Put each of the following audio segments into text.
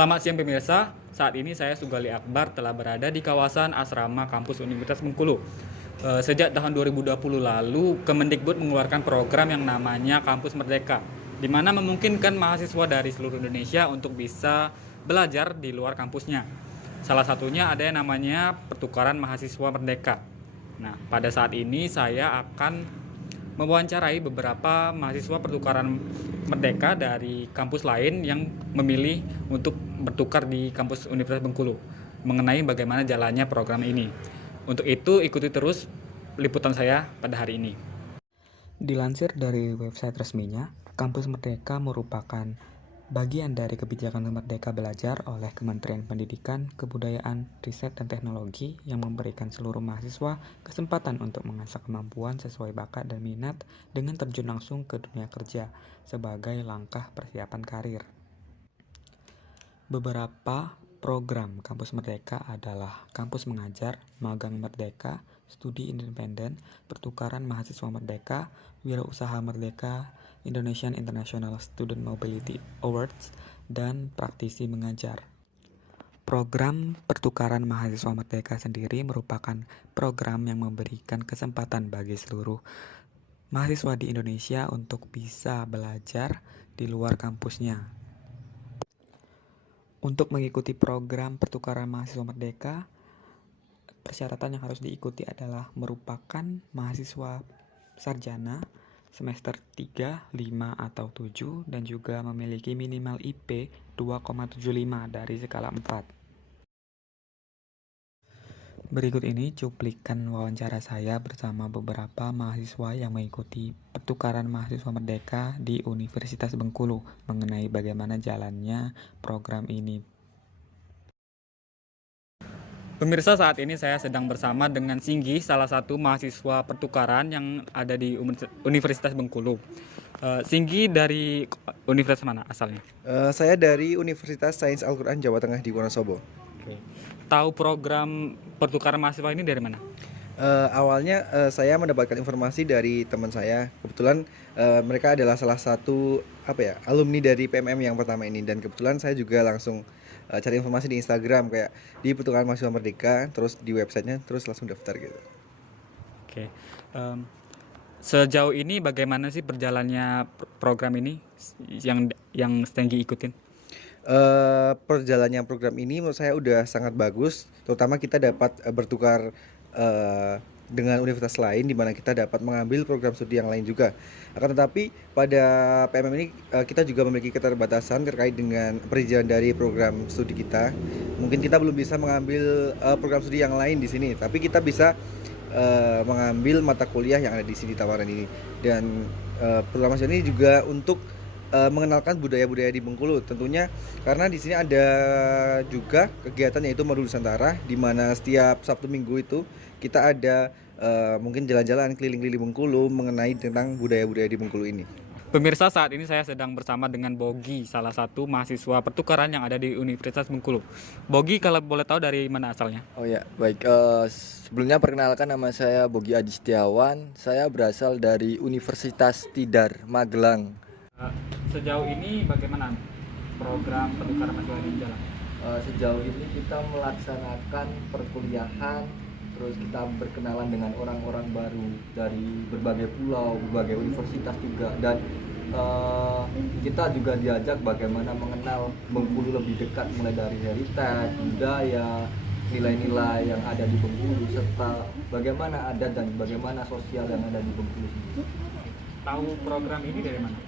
Selamat siang pemirsa, saat ini saya Sugali Akbar telah berada di kawasan asrama kampus Universitas Bengkulu. Sejak tahun 2020 lalu, Kemendikbud mengeluarkan program yang namanya Kampus Merdeka, di mana memungkinkan mahasiswa dari seluruh Indonesia untuk bisa belajar di luar kampusnya. Salah satunya ada yang namanya pertukaran mahasiswa merdeka. Nah, pada saat ini saya akan mewawancarai beberapa mahasiswa pertukaran merdeka dari kampus lain yang memilih untuk bertukar di kampus Universitas Bengkulu mengenai bagaimana jalannya program ini. Untuk itu, ikuti terus liputan saya pada hari ini. Dilansir dari website resminya, Kampus Merdeka merupakan bagian dari kebijakan Merdeka Belajar oleh Kementerian Pendidikan, Kebudayaan, Riset, dan Teknologi yang memberikan seluruh mahasiswa kesempatan untuk mengasah kemampuan sesuai bakat dan minat dengan terjun langsung ke dunia kerja sebagai langkah persiapan karir. Beberapa program Kampus Merdeka adalah Kampus Mengajar, Magang Merdeka, Studi Independen, Pertukaran Mahasiswa Merdeka, Wirausaha Merdeka, Indonesian International Student Mobility Awards, dan Praktisi Mengajar. Program Pertukaran Mahasiswa Merdeka sendiri merupakan program yang memberikan kesempatan bagi seluruh mahasiswa di Indonesia untuk bisa belajar di luar kampusnya. Untuk mengikuti program Pertukaran Mahasiswa Merdeka, persyaratan yang harus diikuti adalah merupakan mahasiswa sarjana semester 3, 5, atau 7 dan juga memiliki minimal IP 2,75 dari skala 4. Berikut ini cuplikan wawancara saya bersama beberapa mahasiswa yang mengikuti pertukaran mahasiswa merdeka di Universitas Bengkulu mengenai bagaimana jalannya program ini. Pemirsa, saat ini saya sedang bersama dengan Singgi, salah satu mahasiswa pertukaran yang ada di Universitas Bengkulu. Singgi dari universitas mana asalnya? Saya dari Universitas Sains Al-Quran Jawa Tengah di Wonosobo. Oke. Tahu program pertukaran mahasiswa ini dari mana? Awalnya saya mendapatkan informasi dari teman saya. Kebetulan mereka adalah salah satu alumni dari PMM yang pertama ini, dan kebetulan saya juga langsung cari informasi di Instagram kayak di Pertukaran Mahasiswa Merdeka, terus di websitenya, terus langsung daftar gitu. Oke. Sejauh ini bagaimana sih berjalannya program ini yang Stinggi ikutin? Perjalannya program ini menurut saya udah sangat bagus, terutama kita dapat bertukar dengan universitas lain, di mana kita dapat mengambil program studi yang lain juga. Akan tetapi pada PMM ini kita juga memiliki keterbatasan terkait dengan perizinan dari program studi kita. Mungkin kita belum bisa mengambil program studi yang lain di sini, tapi kita bisa mengambil mata kuliah yang ada di sini tawaran ini. Dan program studi ini juga untuk mengenalkan budaya-budaya di Bengkulu tentunya, karena di sini ada juga kegiatan yaitu Modul Nusantara, di mana setiap Sabtu Minggu itu kita ada mungkin jalan-jalan keliling-keliling Bengkulu mengenai tentang budaya-budaya di Bengkulu ini. Pemirsa, saat ini saya sedang bersama dengan Bogi, salah satu mahasiswa pertukaran yang ada di Universitas Bengkulu. Bogi, kalau boleh tahu dari mana asalnya? Oh ya, baik. Sebelumnya perkenalkan, nama saya Bogi Adi Setiawan. Saya berasal dari Universitas Tidar, Magelang. Sejauh ini bagaimana program pertukaran mahasiswa ini jalan? Sejauh ini kita melaksanakan perkuliahan, terus kita berkenalan dengan orang-orang baru dari berbagai pulau, berbagai universitas juga, dan kita juga diajak bagaimana mengenal Bengkulu lebih dekat, mulai dari heritage, budaya, nilai-nilai yang ada di Bengkulu, serta bagaimana adat dan bagaimana sosial yang ada di Bengkulu. Tahu program ini dari mana?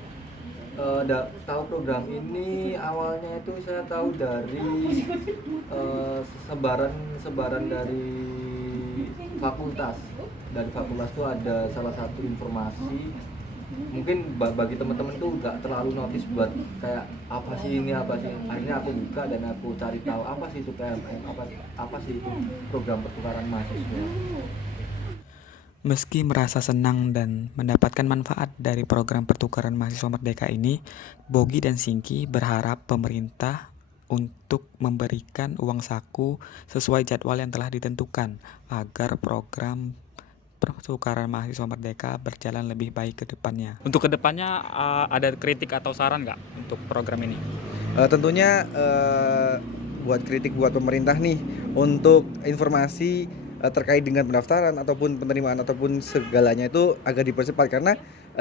Tahu program ini awalnya itu saya tahu dari sebaran dari fakultas. Dari fakultas itu ada salah satu informasi, mungkin bagi teman-teman tuh nggak terlalu notice buat kayak apa sih ini, apa sih. Akhirnya aku buka dan aku cari tahu apa sih itu PMM, apa sih itu program pertukaran mahasiswa. Meski merasa senang dan mendapatkan manfaat dari program pertukaran mahasiswa merdeka ini, Bogi dan Singki berharap pemerintah untuk memberikan uang saku sesuai jadwal yang telah ditentukan agar program pertukaran mahasiswa merdeka berjalan lebih baik ke depannya. Untuk ke depannya ada kritik atau saran nggak untuk program ini? Tentunya buat kritik buat pemerintah nih untuk informasi terkait dengan pendaftaran ataupun penerimaan ataupun segalanya itu agak dipercepat karena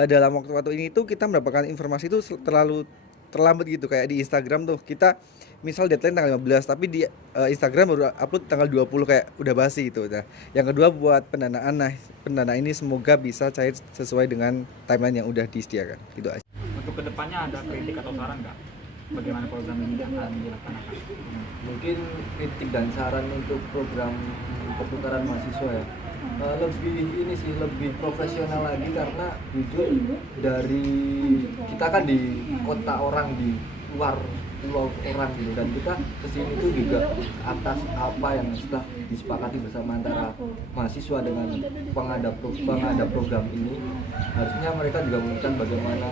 dalam waktu-waktu ini tuh kita mendapatkan informasi itu terlalu terlambat gitu kayak di Instagram tuh kita misal deadline tanggal 15 tapi di Instagram baru upload tanggal 20 kayak udah basi gitu. Nah, yang kedua buat pendanaan. Nah, pendanaan ini semoga bisa cair sesuai dengan timeline yang udah disediakan. Gitu aja. Untuk kedepannya ada kritik atau saran nggak? Bagaimana program ini akan dilaksanakan? Mungkin kritik dan saran untuk program pertukaran mahasiswa ya. Lebih ini sih lebih profesional lagi karena jujur dari kita kan di kota orang di luar pulau orang gitu dan kita kesini tuh juga atas apa yang sudah disepakati bersama antara mahasiswa dengan pengadap program ini. Harusnya mereka juga memberikan bagaimana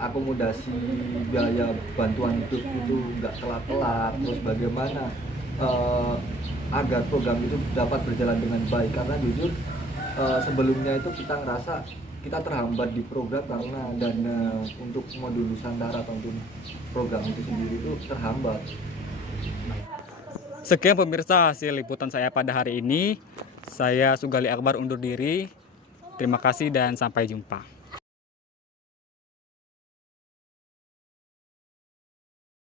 akomodasi biaya bantuan hidup itu nggak telat-telat, terus bagaimana agar program itu dapat berjalan dengan baik karena jujur sebelumnya itu kita ngerasa kita terhambat di program karena dana untuk modul Nusantara atau untuk program itu sendiri itu terhambat. Sekian pemirsa hasil liputan saya pada hari ini. Saya Sugali Akbar undur diri. Terima kasih dan sampai jumpa.